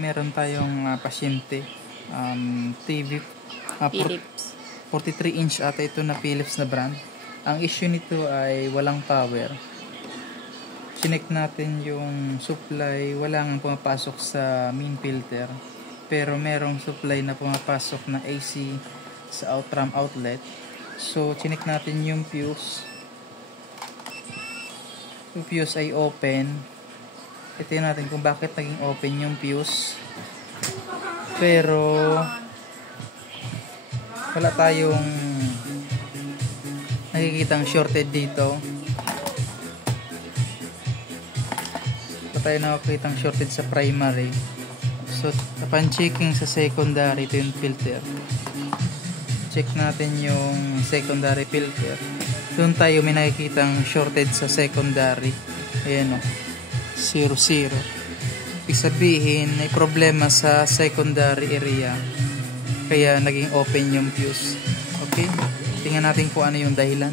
Meron tayong pasyente, TV, Philips. 43 inch ata ito na Philips na brand. Ang issue nito ay walang power. Chinek natin yung supply, walang pumapasok sa main filter. Pero merong supply na pumapasok na AC sa outram outlet. So, chinek natin yung fuse. Yung fuse ay open. Tingnan natin kung bakit naging open yung fuse. Pero wala tayong nakikitang shorted dito. Wala tayong nakikitang shorted sa primary. So upon checking sa secondary, ito yung filter. Check natin yung secondary filter. Doon tayo may nakikitang shorted sa secondary. Ayan o, 0, 0. Ibig sabihin, may problema sa secondary area. Kaya naging open yung fuse. Okay? Tingnan natin kung ano yung dahilan.